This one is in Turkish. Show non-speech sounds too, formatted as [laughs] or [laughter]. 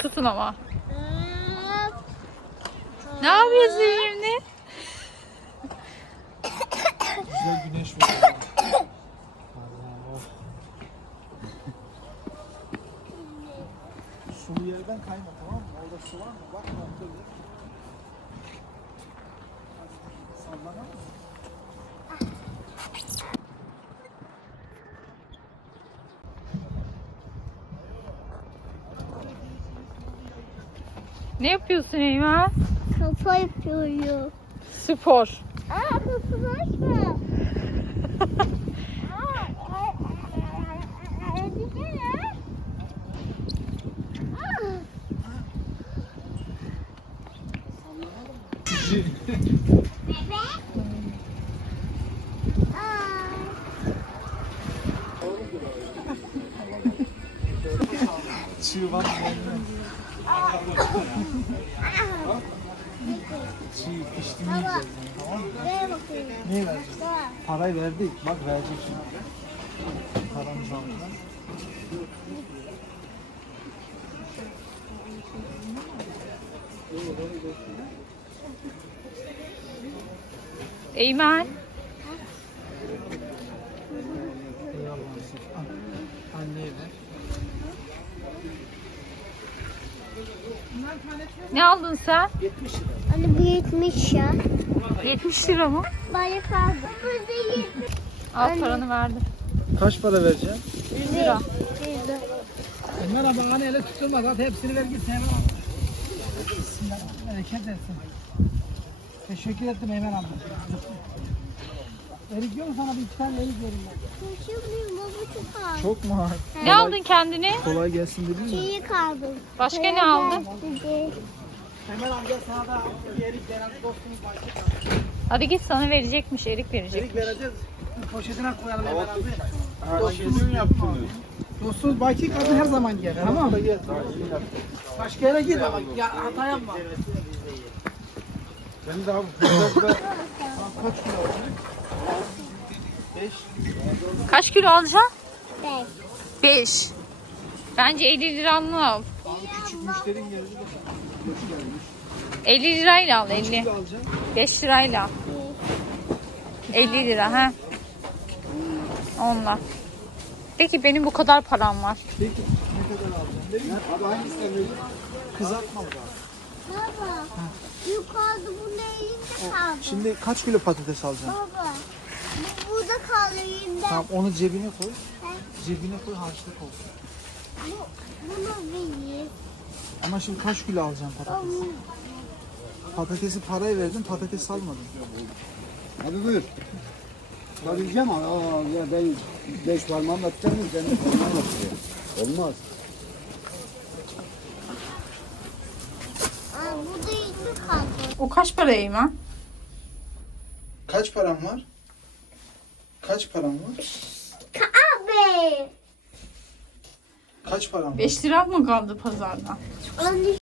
tutun ama. Hı -hı. ne yapıyorsun şimdi? [laughs] Güzel güneş var. <oldu. gülüyor> [laughs] [laughs] Sulu yerden kayma tamam mı? Orada su var bak, hani mı? Bak bak dur. Sallanamaz mısın? Ne yapıyorsun Eyva? Kafa yapıyorum. Spor. Aa kafam açma. Bebek. Çıvan. Çiğ [laughs] [laughs] [laughs] mi tamam Ney, ne Ver bakayım. Niye Parayı verdik. Bak vereceksin. Paramız almış. Eymen. Anneye ver. Ne aldın sen? 70 lira. Hani bu 70 ya. 70 lira mı? Bana fazla Bu da 70. Al paranı verdim. Kaç para vereceğim? 1 lira. 1 lira. [laughs] Merhaba anne ele tutulmaz. Hadi hepsini ver git. [laughs] hemen al. Bereket etsin. Teşekkür ettim hemen abla. Erik mu sana bir iki tane erik verin ben? Çok mu ağır? Ne [laughs] aldın kendini? Kolay gelsin dedim. mi? Çiğ şey kaldım. Başka hey, ne aldın? Hemen amca sana da erik veren dostum başka Hadi git sana verecekmiş, erik verecek. Erik [laughs] vereceğiz. Poşetine koyalım hemen abi. abi Dostumuz yaptım. Dostum, Bayki kadın her zaman gelir tamam evet. mı? Başka yere git ama ya hata yapma. Ben de, de yapayım. Yapayım. [laughs] ben abi kaç kilo Kaç kilo alacağım? 5. 5. Bence 50 lira al. Küçük müşterin geldi. 50 lirayla al kaç 50. 5 lirayla. Beş. 50 lira hmm. ha. Hmm. Onla. Peki benim bu kadar param var. Peki ne kadar alacaksın? Kızartma mı daha? Baba. Yukarıda bunda elinde oh. kaldı. Şimdi kaç kilo patates alacaksın? Baba. Burada kalayım ben. Tamam onu cebine koy. He? Cebine koy harçlık olsun. Bu, bunu vereyim. Ama şimdi kaç kilo alacaksın patates? Patatesi parayı verdin, patates almadın. Hadi buyur. Alabileceğim ama ya ben beş parmağımla tutamıyorum senin parmağınla tutuyor. Olmaz. Aa, bu da iki kaldı. O kaç para Eymen? Kaç param var? Kaç paran var? Abi. Kaç paran var? 5 lira mı kaldı pazarda? [laughs]